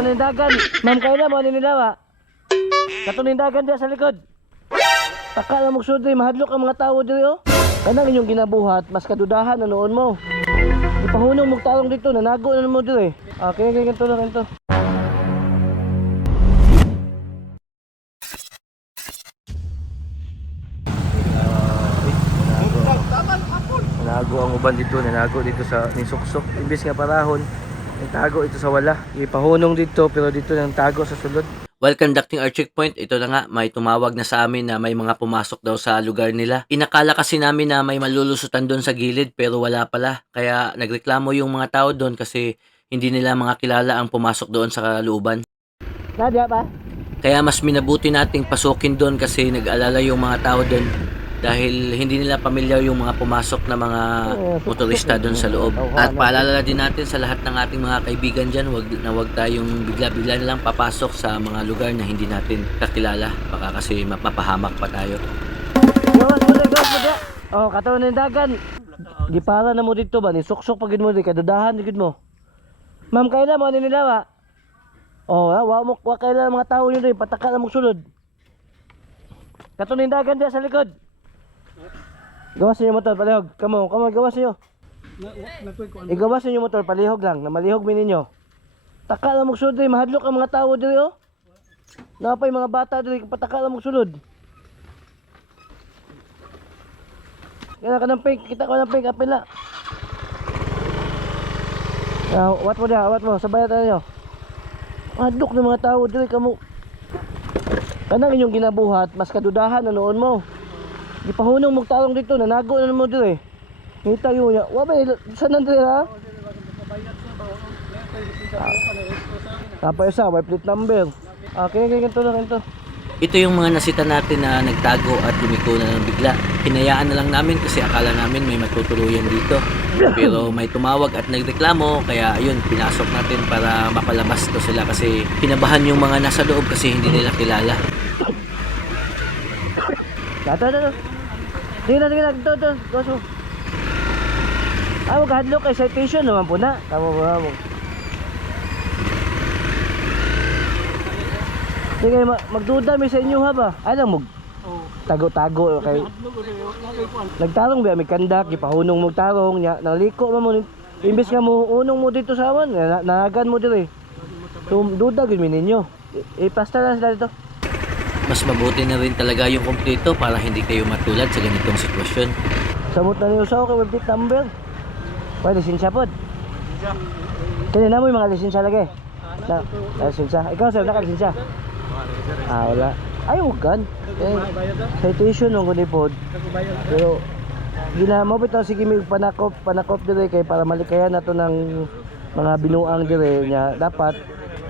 Katunindagan. Ma'am, kayo na mo, ano nila ba? Katunindagan diya sa likod. Taka na magsudri, mahadlok ang mga tao diri oh. Kanang inyong ginabuhat, mas kadudahan na noon mo. Ipahunong mong talong dito, nanago na mo diri. Ah, kaya kaya ganito lang ganito. Nanago ang uban dito, nanago dito sa nisuksok. Imbis nga parahon, nagtago ito sa wala. Ipahunong dito, pero dito nang tago sa sulod. While conducting our checkpoint, ito na nga, may tumawag na sa amin na may mga pumasok daw sa lugar nila. Inakala kasi namin na may malulusutan doon sa gilid pero wala pala. Kaya nagreklamo yung mga tao doon kasi hindi nila mga kilala ang pumasok doon sa looban. Nadya pa? Kaya mas minabuti nating pasukin doon kasi nag-alala yung mga tao doon dahil hindi nila pamilyar yung mga pumasok na mga motorista doon sa loob. At paalala din natin sa lahat ng ating mga kaibigan dyan, wag, na wag tayong bigla-bigla lang papasok sa mga lugar na hindi natin kakilala. Baka kasi mapapahamak pa tayo. Gawas mo dyan, gawas mo dyan. Oh, katunindagan. Gipara na mo dito ba? Ni suksok pagid mo di kadudahan digid mo. Ma'am, kayo na mo ano nila ba? Oh, wa mo wa kayo lang mga tao yun rin, pataka na mo sulod. Katunindagan diya sa likod. Gawas niyo motor palihog. Kamo, kamo gawas niyo. Igawas niyo motor palihog lang, na malihog mi ninyo. Taka lang mo sulod diri, mahadlok ang mga tao diri oh. Napay mga bata diri, pataka lang mo sulod. Kaya ka ng pink, kita ko ng pink, apil na. Ah, what mo dia, what mo, sabayan tayo. Adok ng mga tao diri kamo. Kanang inyong ginabuhat, mas kadudahan na noon mo. Gipahunong mo talong dito, nanago na mo diri. Kita yun ya. Wa ba saan nandiri ha? Tapos isa, may plate number. Ah, kaya kaya ganito na ganito. Ito yung mga nasita natin na nagtago at lumiko na lang bigla. Hinayaan na lang namin kasi akala namin may matutuluyan dito. Pero may tumawag at nagreklamo kaya ayun, pinasok natin para mapalabas to sila kasi pinabahan yung mga nasa loob kasi hindi nila kilala. Sige na, sige na. Ito, ito. Goso. Ah, maghadlok kay citation naman po na. Tama po na mo. Sige, ma- magduda mi sa inyo ha ba? Alam mo, tago-tago kay Nagtarong ba may kandak, gipahunong mo tarong nya, naliko man mo imbes nga mo unong mo dito sa aman, na- nanagan mo dire. So, duda gid mi ninyo. I- Ipasta na sila dito. Mas mabuti na rin talaga yung kompleto para hindi kayo matulad sa ganitong sitwasyon. Samot na niyo sa ako kay number. Pwede lisensya pod. Kaya na mo yung mga lisensya lagi. Na, na lisensya. Ikaw sir, naka lisensya. Ah, wala. Ay, huwag kan. Eh, citation ng kundi pod. Pero, gina mo bitaw sige mig panakop panakop dire kay para malikayan nato ng mga binuang dire nya dapat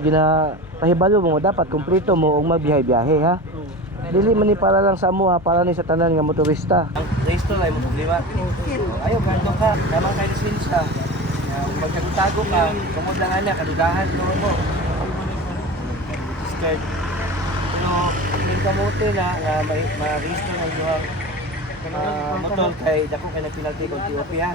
gina pahibalo mo dapat kumpleto mo og magbiyahe-biyahe ha. Dili man ni para lang sa amo ha, para ni sa tanan nga motorista. Ang resto ay mo problema. Ayaw ganto ka, naman kay lisensya. Kung magkatago ka, kumod lang ana kadudahan naman mo. Scared. Pero yung kamote na nga ma-resto ng duhang uh, motor kay dako kay nagpinalti kung TOP ha.